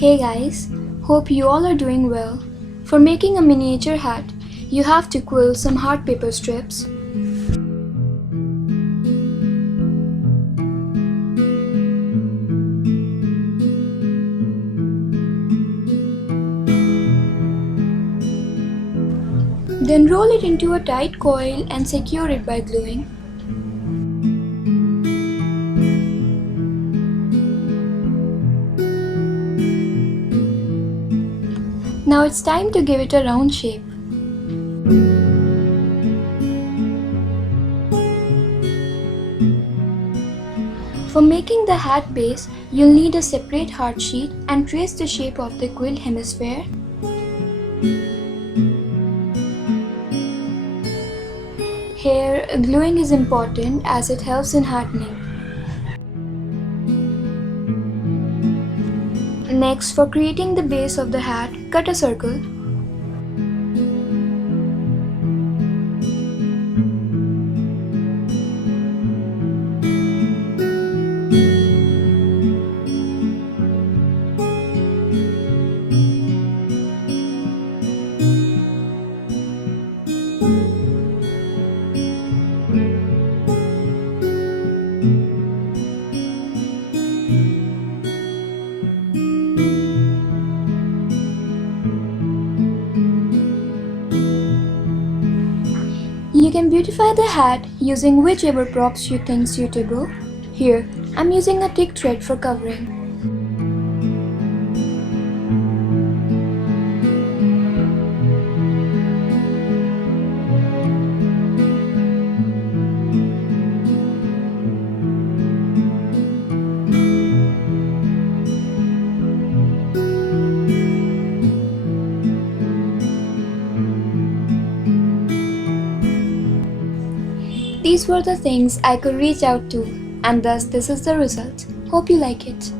Hey guys, hope you all are doing well. For making a miniature hat, you have to quill some hard paper strips. Then roll it into a tight coil and secure it by gluing. Now it's time to give it a round shape. For making the hat base, you'll need a separate hard sheet and trace the shape of the quilled hemisphere. Here, gluing is important as it helps in hardening. Next, for creating the base of the hat, cut a circle. You can beautify the hat using whichever props you think suitable. Here, I'm using a thick thread for covering. These were the things I could reach out to, and thus this is the result. Hope you like it.